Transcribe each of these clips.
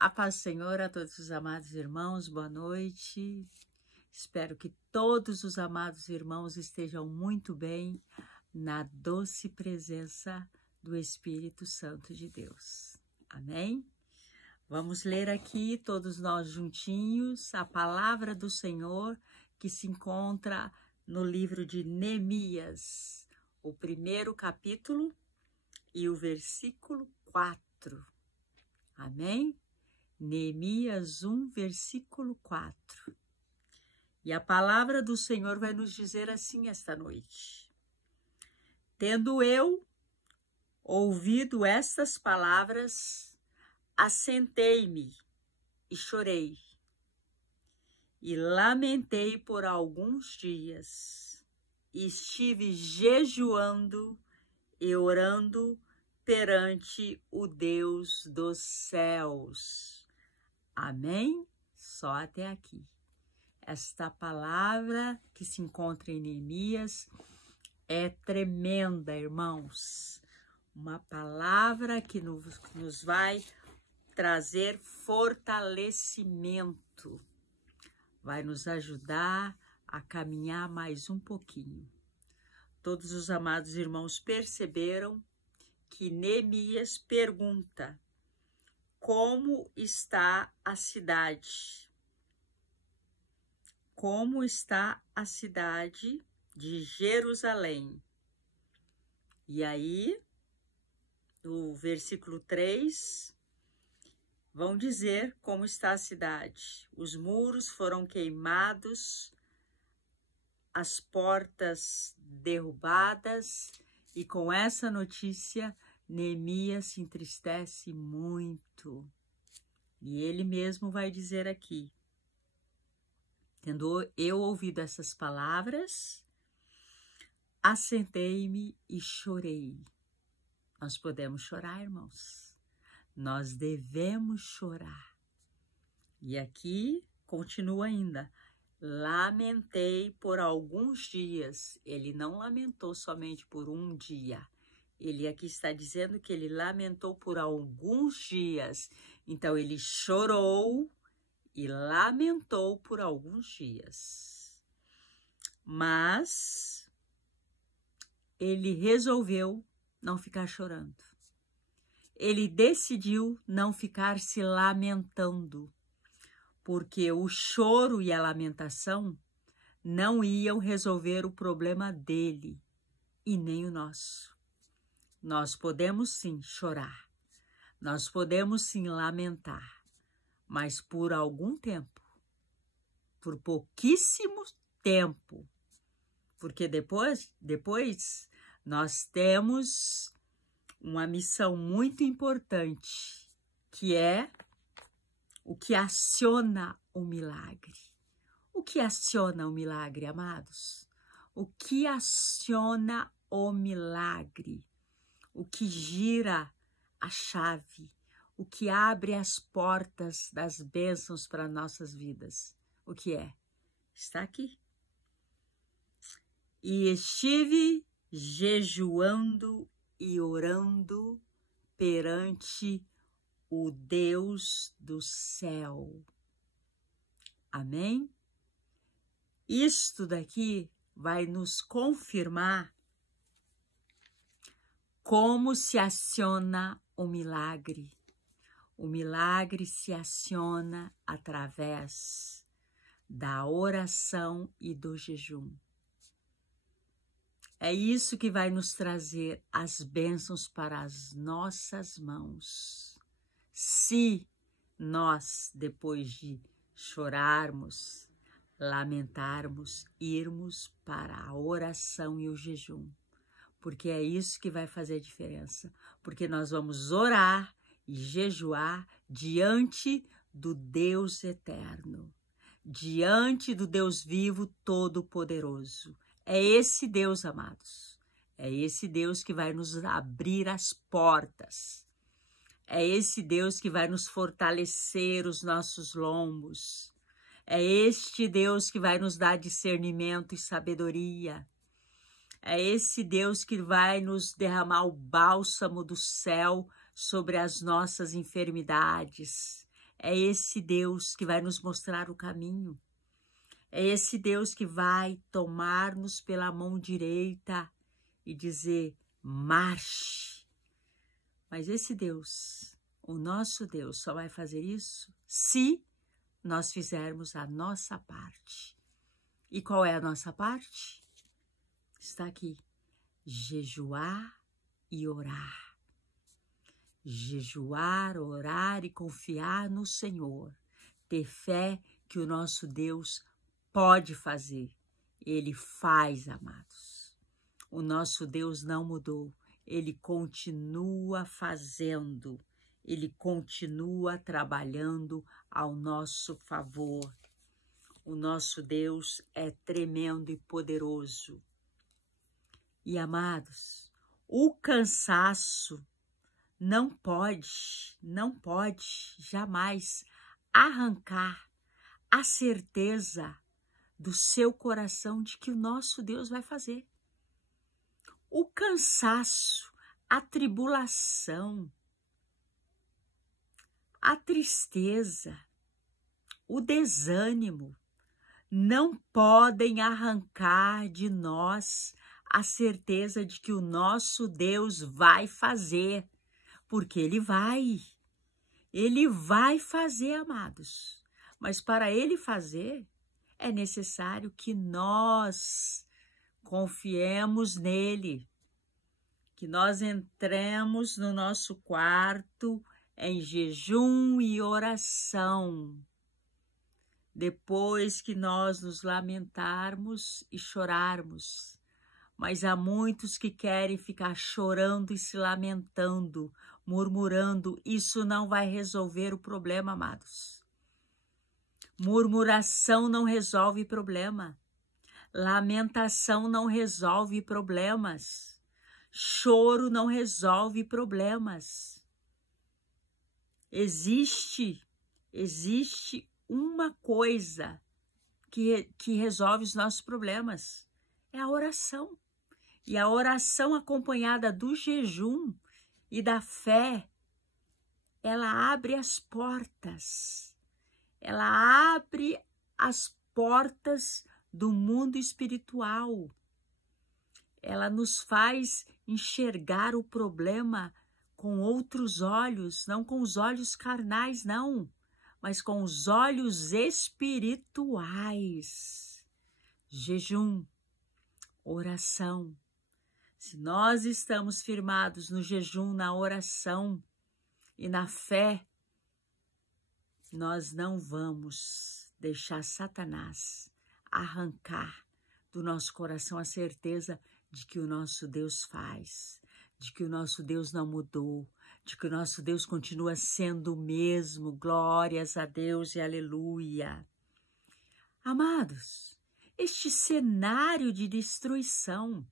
A paz do Senhor a todos os amados irmãos, boa noite. Espero que todos os amados irmãos estejam muito bem na doce presença do Espírito Santo de Deus. Amém? Vamos ler aqui, todos nós juntinhos, a palavra do Senhor que se encontra no livro de Neemias, o primeiro capítulo e o versículo 4. Amém? Neemias 1, versículo 4. E a palavra do Senhor vai nos dizer assim esta noite. Tendo eu ouvido estas palavras, assentei-me e chorei, e lamentei por alguns dias, e estive jejuando e orando perante o Deus dos céus. Amém? Só até aqui. Esta palavra que se encontra em Neemias é tremenda, irmãos. Uma palavra que nos vai trazer fortalecimento. Vai nos ajudar a caminhar mais um pouquinho. Todos os amados irmãos perceberam que Neemias pergunta: como está a cidade? Como está a cidade de Jerusalém? E aí, no versículo 3, vão dizer como está a cidade. Os muros foram queimados, as portas derrubadas, e com essa notícia, Neemias se entristece muito. E ele mesmo vai dizer aqui: tendo eu ouvido essas palavras, assentei-me e chorei. Nós podemos chorar, irmãos. Nós devemos chorar. E aqui continua ainda: lamentei por alguns dias. Ele não lamentou somente por um dia. Ele aqui está dizendo que ele lamentou por alguns dias. Então, ele chorou e lamentou por alguns dias. Mas ele resolveu não ficar chorando. Ele decidiu não ficar se lamentando, porque o choro e a lamentação não iam resolver o problema dele e nem o nosso. Nós podemos sim chorar, nós podemos sim lamentar, mas por algum tempo, por pouquíssimo tempo, porque depois nós temos uma missão muito importante, que é o que aciona o milagre. O que aciona o milagre, amados? O que aciona o milagre? O que gira a chave, o que abre as portas das bênçãos para nossas vidas. O que é? Está aqui. E estive jejuando e orando perante o Deus do céu. Amém? Isto daqui vai nos confirmar como se aciona o milagre. O milagre se aciona através da oração e do jejum. É isso que vai nos trazer as bênçãos para as nossas mãos. Se nós, depois de chorarmos, lamentarmos, irmos para a oração e o jejum. Porque é isso que vai fazer a diferença. Porque nós vamos orar e jejuar diante do Deus eterno, diante do Deus vivo todo-poderoso. É esse Deus, amados. É esse Deus que vai nos abrir as portas. É esse Deus que vai nos fortalecer os nossos lombos. É este Deus que vai nos dar discernimento e sabedoria. É esse Deus que vai nos derramar o bálsamo do céu sobre as nossas enfermidades. É esse Deus que vai nos mostrar o caminho. É esse Deus que vai tomar-nos pela mão direita e dizer, marche. Mas esse Deus, o nosso Deus, só vai fazer isso se nós fizermos a nossa parte. E qual é a nossa parte? Está aqui. Jejuar e orar. Jejuar, orar e confiar no Senhor. Ter fé que o nosso Deus pode fazer. Ele faz, amados. O nosso Deus não mudou. Ele continua fazendo. Ele continua trabalhando ao nosso favor. O nosso Deus é tremendo e poderoso. E, amados, o cansaço não pode jamais arrancar a certeza do seu coração de que o nosso Deus vai fazer. O cansaço, a tribulação, a tristeza, o desânimo não podem arrancar de nós a certeza de que o nosso Deus vai fazer, porque Ele vai fazer, amados. Mas para Ele fazer, é necessário que nós confiemos nele, que nós entremos no nosso quarto em jejum e oração. Depois que nós nos lamentarmos e chorarmos, mas há muitos que querem ficar chorando e se lamentando, murmurando. Isso não vai resolver o problema, amados. Murmuração não resolve problema. Lamentação não resolve problemas. Choro não resolve problemas. Existe uma coisa que resolve os nossos problemas. É a oração. E a oração acompanhada do jejum e da fé, ela abre as portas. Ela abre as portas do mundo espiritual. Ela nos faz enxergar o problema com outros olhos, não com os olhos carnais, não, mas com os olhos espirituais. Jejum, oração. Se nós estamos firmados no jejum, na oração e na fé, nós não vamos deixar Satanás arrancar do nosso coração a certeza de que o nosso Deus faz, de que o nosso Deus não mudou, de que o nosso Deus continua sendo o mesmo. Glórias a Deus e aleluia. Amados, este cenário de destruição,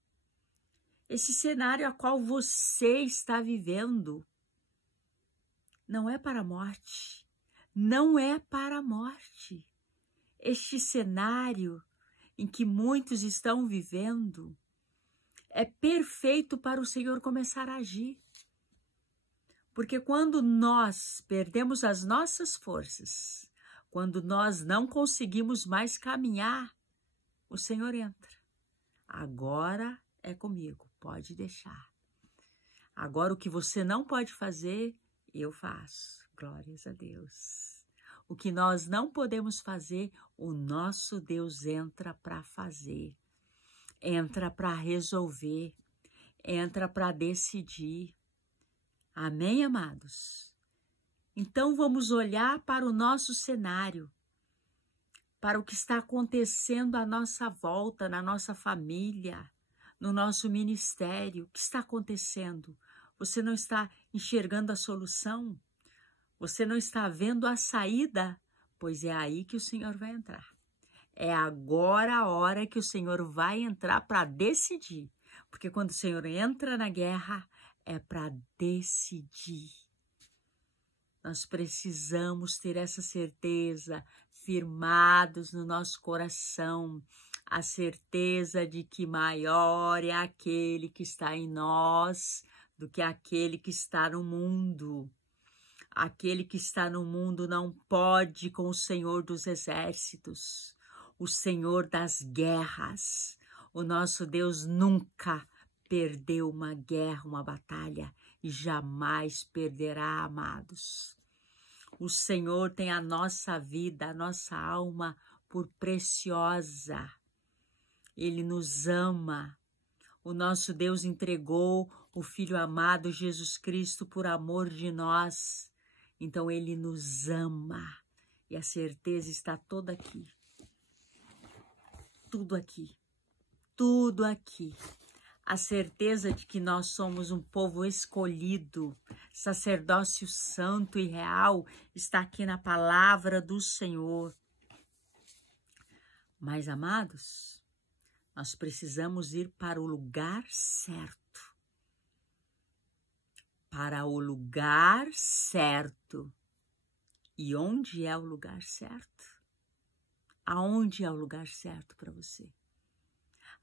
esse cenário a qual você está vivendo, não é para a morte, não é para a morte. Este cenário em que muitos estão vivendo é perfeito para o Senhor começar a agir. Porque quando nós perdemos as nossas forças, quando nós não conseguimos mais caminhar, o Senhor entra. Agora é comigo, pode deixar. Agora o que você não pode fazer, eu faço. Glórias a Deus. O que nós não podemos fazer, o nosso Deus entra para fazer. Entra para resolver. Entra para decidir. Amém, amados? Então vamos olhar para o nosso cenário, para o que está acontecendo à nossa volta, na nossa família, no nosso ministério. O que está acontecendo? Você não está enxergando a solução? Você não está vendo a saída? Pois é aí que o Senhor vai entrar. É agora a hora que o Senhor vai entrar para decidir. Porque quando o Senhor entra na guerra, é para decidir. Nós precisamos ter essa certeza, firmados no nosso coração, a certeza de que maior é aquele que está em nós do que aquele que está no mundo. Aquele que está no mundo não pode com o Senhor dos exércitos, o Senhor das guerras. O nosso Deus nunca perdeu uma guerra, uma batalha, e jamais perderá, amados. O Senhor tem a nossa vida, a nossa alma por preciosa. Ele nos ama. O nosso Deus entregou o Filho amado Jesus Cristo por amor de nós. Então Ele nos ama. E a certeza está toda aqui. Tudo aqui. Tudo aqui. A certeza de que nós somos um povo escolhido, sacerdócio santo e real, está aqui na palavra do Senhor. Mas, amados, nós precisamos ir para o lugar certo. Para o lugar certo. E onde é o lugar certo? Aonde é o lugar certo para você?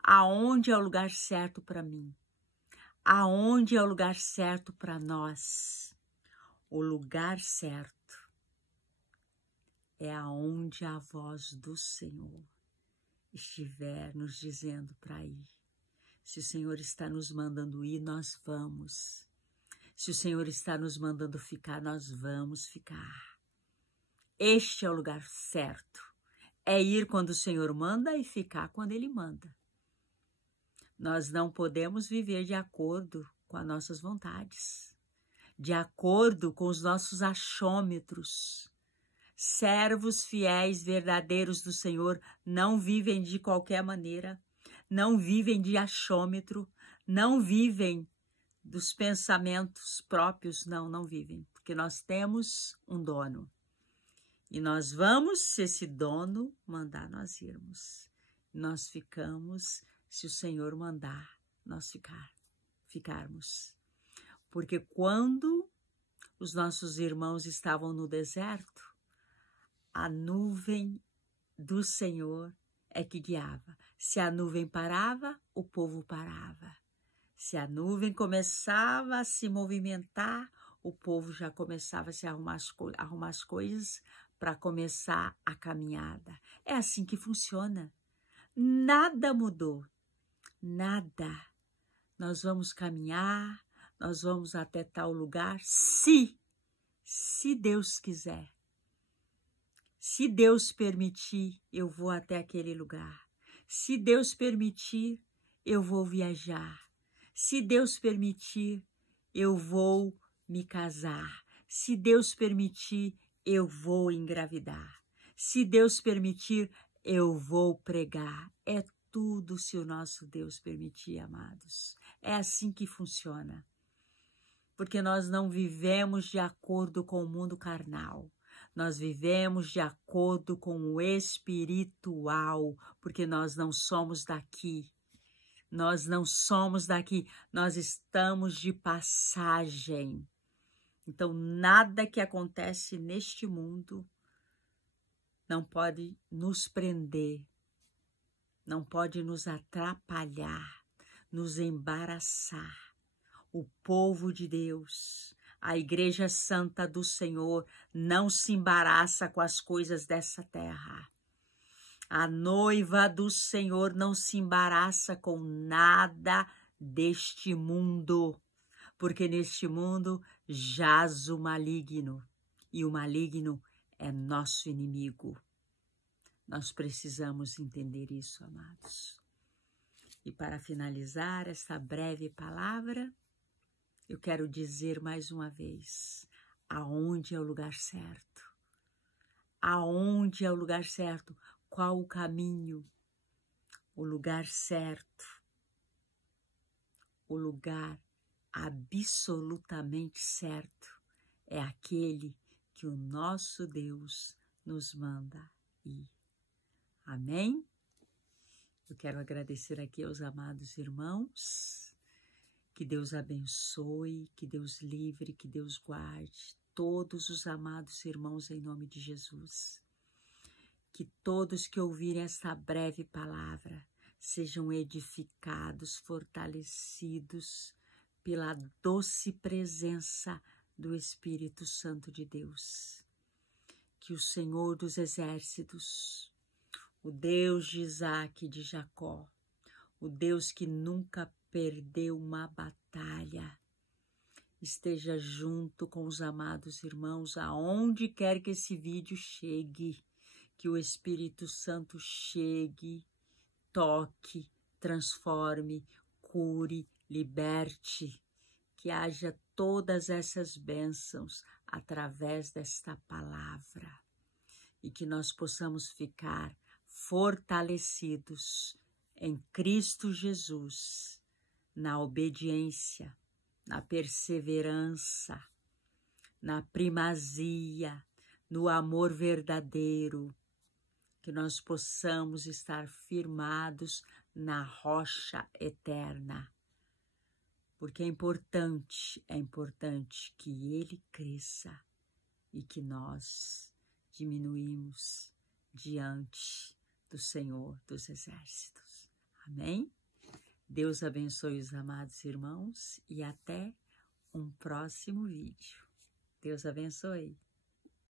Aonde é o lugar certo para mim? Aonde é o lugar certo para nós? O lugar certo é aonde a voz do Senhor estiver nos dizendo para ir. Se o Senhor está nos mandando ir, nós vamos. Se o Senhor está nos mandando ficar, nós vamos ficar. Este é o lugar certo. É ir quando o Senhor manda e ficar quando Ele manda. Nós não podemos viver de acordo com as nossas vontades, de acordo com os nossos achômetros. Servos fiéis, verdadeiros do Senhor, não vivem de qualquer maneira, não vivem de achômetro, não vivem dos pensamentos próprios, não vivem, porque nós temos um dono. E nós vamos, se esse dono mandar nós irmos. Nós ficamos, se o Senhor mandar nós ficarmos. Porque quando os nossos irmãos estavam no deserto, a nuvem do Senhor é que guiava. Se a nuvem parava, o povo parava. Se a nuvem começava a se movimentar, o povo já começava a se arrumar as coisas para começar a caminhada. É assim que funciona. Nada mudou. Nada. Nós vamos caminhar, nós vamos até tal lugar, se Deus quiser. Se Deus permitir, eu vou até aquele lugar. Se Deus permitir, eu vou viajar. Se Deus permitir, eu vou me casar. Se Deus permitir, eu vou engravidar. Se Deus permitir, eu vou pregar. É tudo se o nosso Deus permitir, amados. É assim que funciona. Porque nós não vivemos de acordo com o mundo carnal. Nós vivemos de acordo com o espiritual, porque nós não somos daqui. Nós não somos daqui, nós estamos de passagem. Então, nada que acontece neste mundo não pode nos prender, não pode nos atrapalhar, nos embaraçar. O povo de Deus, a Igreja Santa do Senhor, não se embaraça com as coisas dessa terra. A noiva do Senhor não se embaraça com nada deste mundo, porque neste mundo jaz o maligno, e o maligno é nosso inimigo. Nós precisamos entender isso, amados. E para finalizar esta breve palavra, eu quero dizer mais uma vez, aonde é o lugar certo? Aonde é o lugar certo? Qual o caminho? O lugar certo. O lugar absolutamente certo é aquele que o nosso Deus nos manda ir. Amém? Eu quero agradecer aqui aos amados irmãos. Que Deus abençoe, que Deus livre, que Deus guarde todos os amados irmãos em nome de Jesus. Que todos que ouvirem esta breve palavra sejam edificados, fortalecidos pela doce presença do Espírito Santo de Deus. Que o Senhor dos Exércitos, o Deus de Isaac e de Jacó, o Deus que nunca perdeu uma batalha, esteja junto com os amados irmãos, aonde quer que esse vídeo chegue, que o Espírito Santo chegue, toque, transforme, cure, liberte, que haja todas essas bênçãos através desta palavra e que nós possamos ficar fortalecidos em Cristo Jesus, na obediência, na perseverança, na primazia, no amor verdadeiro, que nós possamos estar firmados na rocha eterna, porque é importante que Ele cresça e que nós diminuímos diante do Senhor dos Exércitos. Amém? Deus abençoe os amados irmãos e até um próximo vídeo. Deus abençoe.